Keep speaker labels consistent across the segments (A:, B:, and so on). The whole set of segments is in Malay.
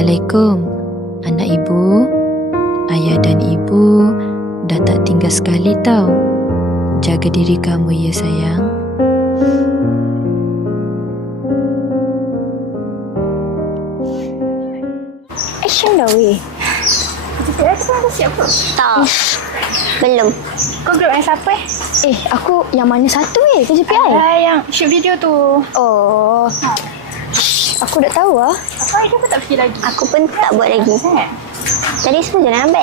A: Assalamualaikum. Anak ibu, ayah dan ibu dah tak tinggal sekali tau. Jaga diri kamu ya sayang.
B: Action dah weh.
C: Kita dah siap ke?
B: Tak. Belum.
C: Kau group yang siapa
B: Aku yang mana satu weh KJPI?
C: yang shoot video tu.
B: Oh. Aku dah tahu lah.
C: Apa dia pun tak fikir lagi.
B: Aku pun tak buat lagi. Tadi semua je lambat.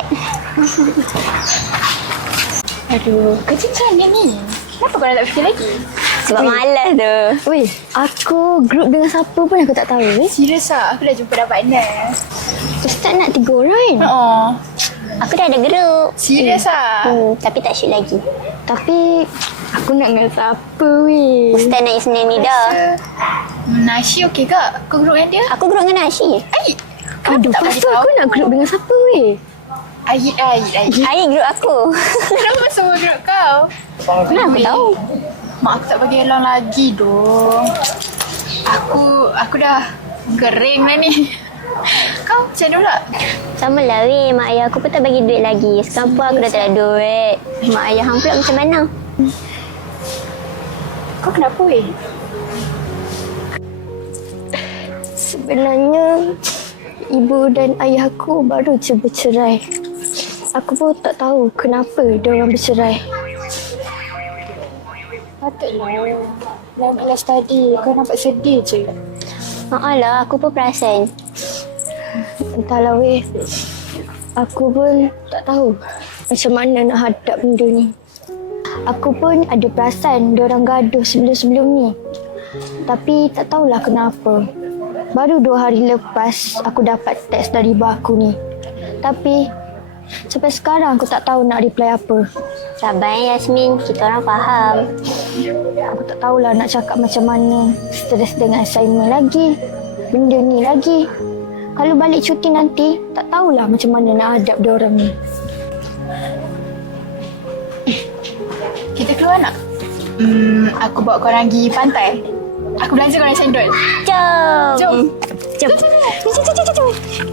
C: Aduh, kerja macam mana ni? Kenapa kau dah tak fikir lagi?
B: Sebab malas tu. Weh, aku group dengan siapa pun aku tak tahu weh.
C: Serius lah, aku dah jumpa dah partner.
B: Ustaz nak 3 orang kan?
C: Oh,
B: Aku dah ada group.
C: serius lah.
B: Tapi tak shoot lagi. Tapi aku nak dengan siapa weh? Ustaz nak Isnin ni dah.
C: Nashi okey kak? Kau group dengan dia?
B: Aku group dengan Nashi. Aduh,
C: tak
B: lepas
C: bagi
B: tu
C: tahu?
B: aku nak group dengan siapa weh?
C: Ayit.
B: Air group aku.
C: Kenapa semua group kau?
B: Mana aku tahu?
C: Mak aku tak bagi along lagi doh. Aku dah kering dah ni. Kau macam mana pula?
B: Sama lah weh, mak ayah aku pun tak bagi duit lagi. Sekarang pun aku dah tak ada duit. Mak ayah hang pula macam mana?
C: Kau kenapa weh?
B: Sebenarnya ibu dan ayah aku baru je bercerai. Aku pun tak tahu kenapa dia orang bercerai.
C: Patutlah. Dalam kelas tadi kau nampak sedih je.
B: Maaflah, aku pun perasan. Entahlah weh. Aku pun tak tahu macam mana nak hadap benda ni. Aku pun ada perasan dia orang gaduh sebelum-sebelum ni. Tapi tak tahulah kenapa. Baru 2 hari lepas aku dapat teks dari ibu aku ni. Tapi sampai sekarang aku tak tahu nak reply apa. Sabar Yasmin, kita orang faham. Aku tak tahulah nak cakap macam mana. Stres dengan assignment lagi. Benda ni lagi. Kalau balik cuti nanti, tak tahulah macam mana nak hadap dia orang ni.
C: Kita keluar nak? Aku bawa korang pergi pantai. Aku belanja korang cendol.
B: Jom!
C: Jom.
B: Jom! Jom!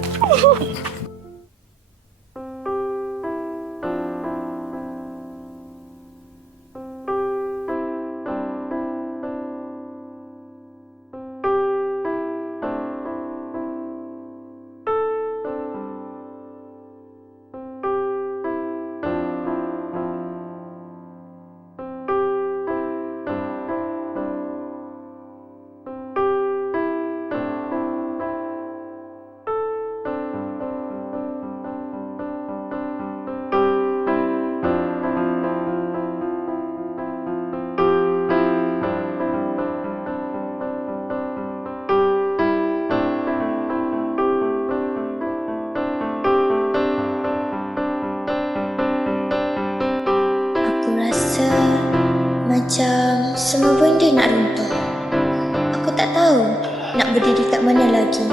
B: Aku rasa macam semua benda nak runtuh. Aku tak tahu nak berdiri kat mana lagi.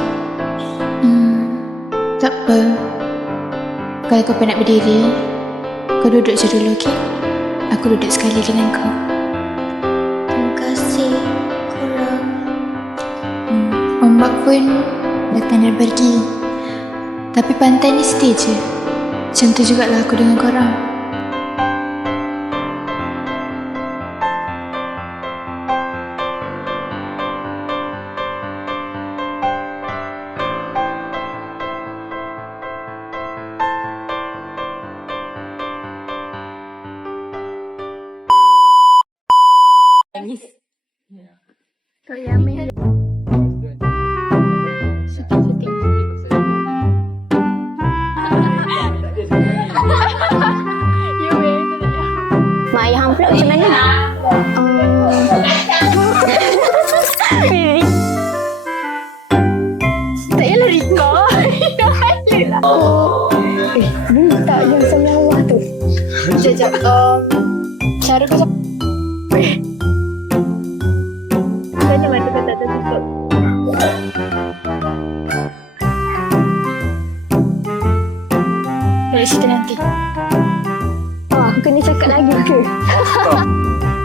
C: Tak apa. Kalau kau penat berdiri, kau duduk je dulu, okey? Aku duduk sekali dengan kau.
B: Terima kasih korang.
C: Ombak pun datang dan pergi. Tapi pantai ni stay je. Macam tu jugalah aku dengan korang.
B: Kau Yamin. Syuting. Mak ayah hang pula macam mana? Tak payahlah record. Dah hire lah. Minta yang senyawa tu.
C: Sekejap. Cara kau
B: Mana mata kau tak tertutup?
C: dari situ nanti.
B: Oh, aku kena cakap lagi ke?